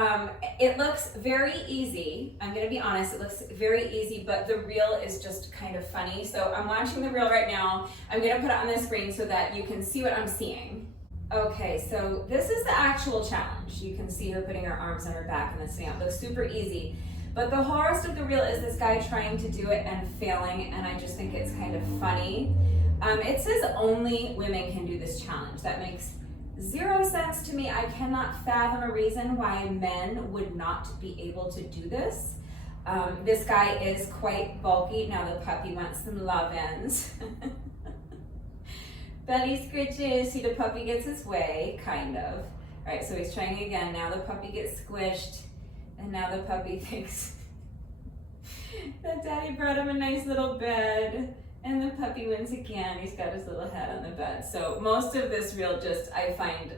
it looks very easy. I'm gonna be honest, it looks very easy, but the reel is just kind of funny. So I'm watching the reel right now. I'm gonna put it on the screen so that you can see what I'm seeing. Okay, so this is the actual challenge. You can see her putting her arms on her back and then sitting out. It looks super easy. But the whole rest of the reel is this guy trying to do it and failing, and I just think it's kind of funny. It says only women can do this challenge. That makes 0 sense to me. I cannot fathom a reason why men would not be able to do this. This guy is quite bulky. Now the puppy wants some love-ins. Belly scritches. See, the puppy gets his way, kind of. All right, so he's trying again. Now the puppy gets squished. And now the puppy thinks that daddy brought him a nice little bed. And the puppy wins again. He's got his little head on the bed. So most of this reel just I find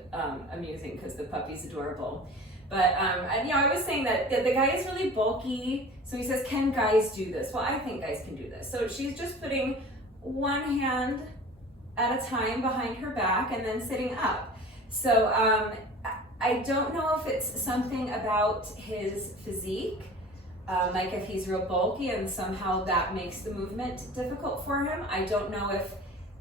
amusing because the puppy's adorable. But I was saying that the guy is really bulky. So he says, can guys do this? Well, I think guys can do this. So she's just putting one hand at a time behind her back and then sitting up. So I don't know if it's something about his physique, like if he's real bulky and somehow that makes the movement difficult for him. I don't know if,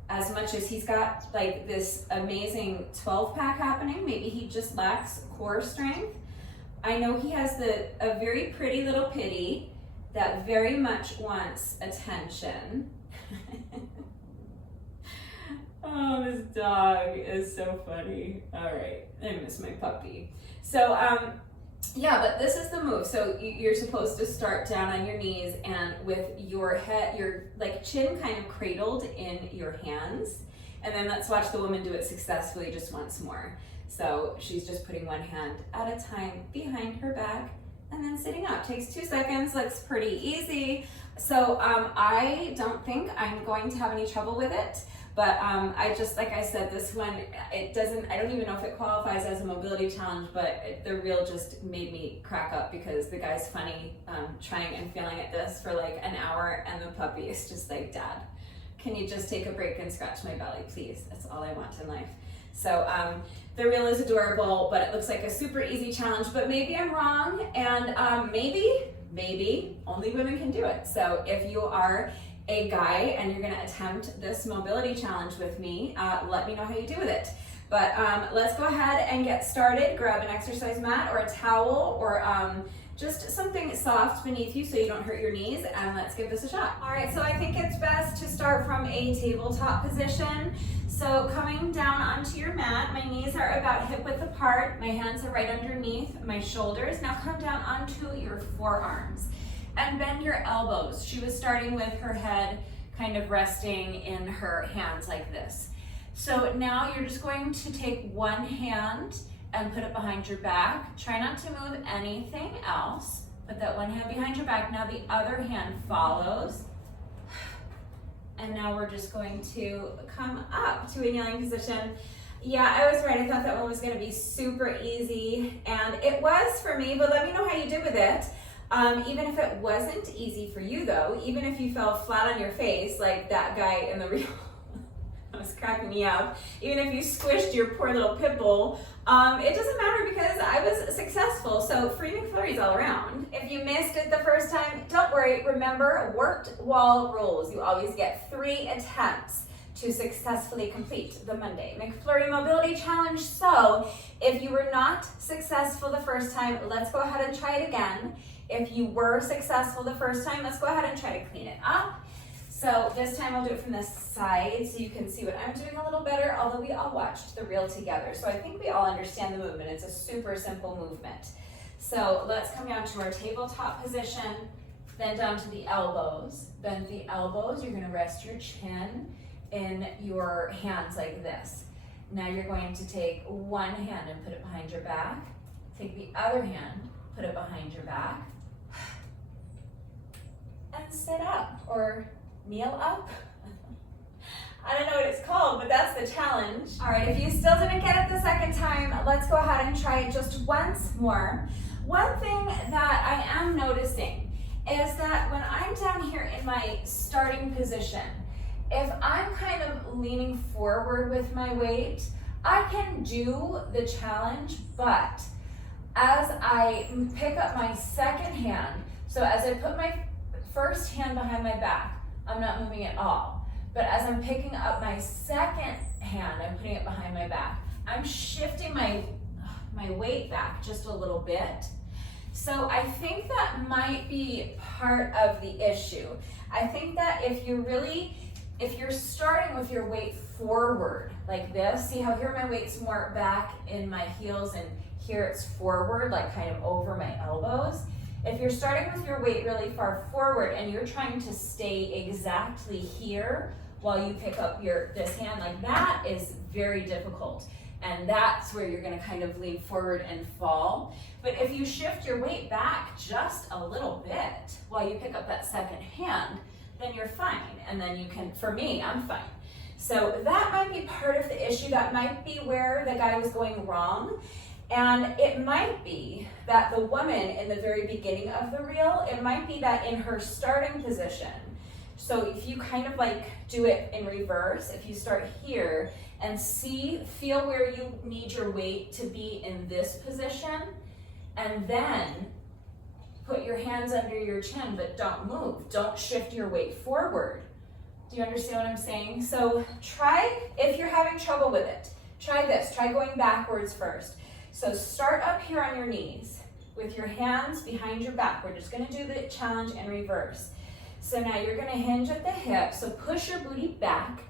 as much as he's got like this amazing 12-pack happening, maybe he just lacks core strength. I know he has a very pretty little pitty that very much wants attention. Oh, this dog is so funny. All right, I miss my puppy. So, yeah, but this is the move. So you're supposed to start down on your knees and with your head, your like chin kind of cradled in your hands. And then let's watch the woman do it successfully just once more. So she's just putting one hand at a time behind her back and then sitting up. Takes 2 seconds, looks pretty easy. So I don't think I'm going to have any trouble with it. But I just, like I said, this one, I don't even know if it qualifies as a mobility challenge, but the reel just made me crack up because the guy's funny, trying and failing at this for like an hour, and the puppy is just like, Dad, can you just take a break and scratch my belly, please? That's all I want in life. So the reel is adorable, but it looks like a super easy challenge, but maybe I'm wrong, and maybe only women can do it. So if you are a guy and you're gonna attempt this mobility challenge with me, let me know how you do with it. But let's go ahead and get started. Grab an exercise mat or a towel or just something soft beneath you so you don't hurt your knees, and let's give this a shot. All right, so I think it's best to start from a tabletop position. So coming down onto your mat, my knees are about hip width apart, my hands are right underneath my shoulders. Now come down onto your forearms and bend your elbows. She was starting with her head kind of resting in her hands like this. So now you're just going to take one hand and put it behind your back. Try not to move anything else. Put that one hand behind your back. Now the other hand follows. And now we're just going to come up to a kneeling position. Yeah, I was right. I thought that one was gonna be super easy, and it was for me, but let me know how you did with it. Even if it wasn't easy for you though, even if you fell flat on your face like that guy in the reel, that was cracking me up, even if you squished your poor little pit bull, it doesn't matter because I was successful. So free McFlurries all around. If you missed it the first time, don't worry. Remember, worked wall rules. You always get 3 attempts to successfully complete the Monday McFlurry Mobility Challenge. So if you were not successful the first time, let's go ahead and try it again. If you were successful the first time, let's go ahead and try to clean it up. So this time I'll do it from the side so you can see what I'm doing a little better, although we all watched the reel together. So I think we all understand the movement. It's a super simple movement. So let's come down to our tabletop position, then down to the elbows. Bend the elbows, you're gonna rest your chin in your hands like this. Now you're going to take one hand and put it behind your back. Take the other hand, put it behind your back, and sit up or kneel up. I don't know what it's called, but that's the challenge. All right, if you still didn't get it the second time, let's go ahead and try it just once more. One thing that I am noticing is that when I'm down here in my starting position, if I'm kind of leaning forward with my weight, I can do the challenge, but as I pick up my second hand, so as I put my first hand behind my back, I'm not moving at all. But as I'm picking up my second hand, I'm putting it behind my back. I'm shifting my weight back just a little bit. So I think that might be part of the issue. I think that if you're starting with your weight forward like this, see how here my weight's more back in my heels and here it's forward, like kind of over my elbows. If you're starting with your weight really far forward and you're trying to stay exactly here while you pick up this hand, like that is very difficult. And that's where you're gonna kind of lean forward and fall. But if you shift your weight back just a little bit while you pick up that second hand, then you're fine. And then you can, for me, I'm fine. So that might be part of the issue. That might be where the guy was going wrong. And it might be that the woman in the very beginning of the reel, it might be that in her starting position, So if you kind of like do it in reverse, if you start here and feel where you need your weight to be in this position, and then put your hands under your chin, but don't move. Don't shift your weight forward. Do you understand what I'm saying? So try, if you're having trouble with it, try this. Try going backwards first. So start up here on your knees with your hands behind your back. We're just gonna do the challenge in reverse. So now you're gonna hinge at the hip. So push your booty back.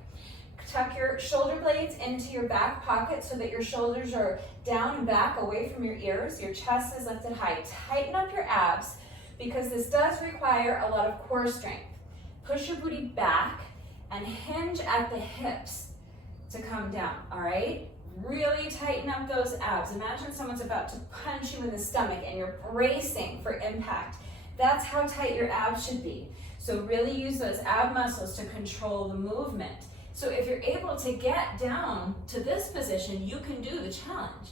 Tuck your shoulder blades into your back pocket so that your shoulders are down and back away from your ears. Your chest is lifted high. Tighten up your abs because this does require a lot of core strength. Push your booty back and hinge at the hips to come down, all right? Really tighten up those abs. Imagine someone's about to punch you in the stomach and you're bracing for impact. That's how tight your abs should be. So really use those ab muscles to control the movement. So if you're able to get down to this position, you can do the challenge.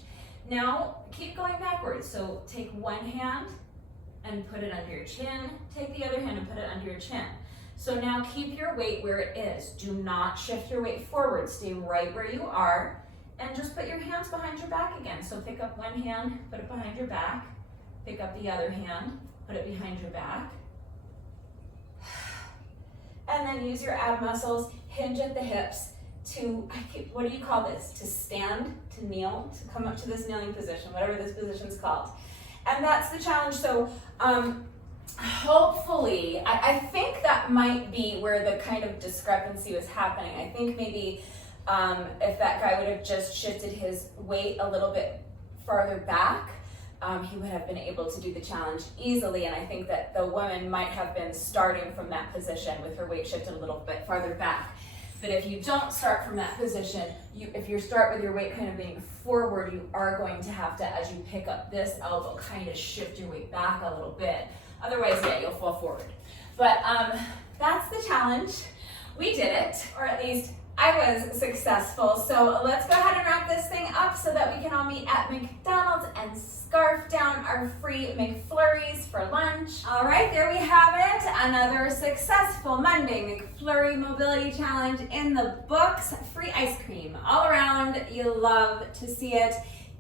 Now, keep going backwards. So take one hand and put it under your chin. Take the other hand and put it under your chin. So now keep your weight where it is. Do not shift your weight forward. Stay right where you are. And just put your hands behind your back again. So pick up one hand, put it behind your back. Pick up the other hand, put it behind your back. And then use your ab muscles, hinge at the hips to, what do you call this? To stand, to kneel, to come up to this kneeling position, whatever this position's called. And that's the challenge. So hopefully, I think that might be where the kind of discrepancy was happening. I think maybe if that guy would have just shifted his weight a little bit farther back, he would have been able to do the challenge easily. And I think that the woman might have been starting from that position with her weight shifted a little bit farther back. But if you don't start from that position, if you start with your weight kind of being forward, you are going to have to, as you pick up this elbow, kind of shift your weight back a little bit. Otherwise, yeah, you'll fall forward. But that's the challenge. We did it, or at least I was successful. So let's go ahead and wrap this thing up so that we can all meet at McDonald's and scarf down our free McFlurries for lunch. All right, there we have it. Another successful Monday McFlurry Mobility Challenge in the books. Free ice cream all around. You love to see it.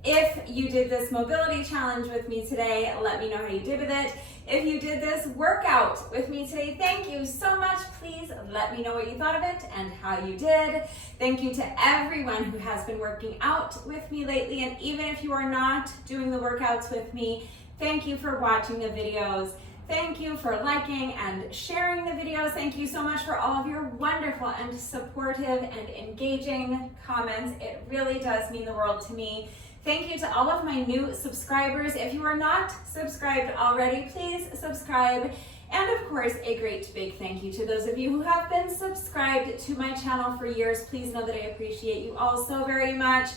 If you did this mobility challenge with me today, let me know how you did with it. If you did this workout with me today, thank you so much. Please let me know what you thought of it and how you did. Thank you to everyone who has been working out with me lately. And even if you are not doing the workouts with me, thank you for watching the videos. Thank you for liking and sharing the videos. Thank you so much for all of your wonderful and supportive and engaging comments. It really does mean the world to me. Thank you to all of my new subscribers. If you are not subscribed already, please subscribe. And of course, a great big thank you to those of you who have been subscribed to my channel for years. Please know that I appreciate you all so very much.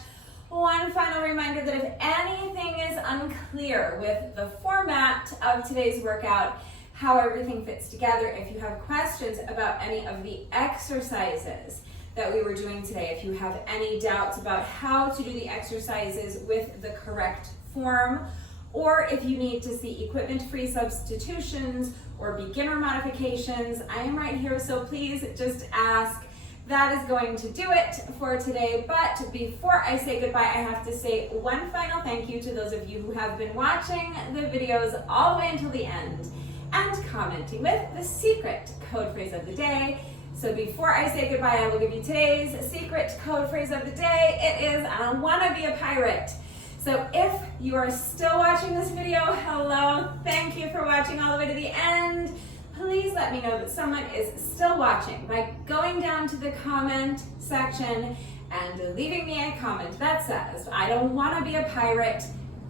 One final reminder that if anything is unclear with the format of today's workout, how everything fits together, if you have questions about any of the exercises that we were doing today, if you have any doubts about how to do the exercises with the correct form, or if you need to see equipment-free substitutions or beginner modifications, I am right here, so please just ask. That is going to do it for today, but before I say goodbye, I have to say one final thank you to those of you who have been watching the videos all the way until the end and commenting with the secret code phrase of the day. So before I say goodbye, I will give you today's secret code phrase of the day. It is, I wanna be a pirate. So if you are still watching this video, hello, thank you for watching all the way to the end. Please let me know that someone is still watching by going down to the comment section and leaving me a comment that says, I don't wanna be a pirate.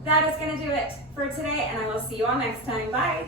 That is gonna do it for today, and I will see you all next time. Bye.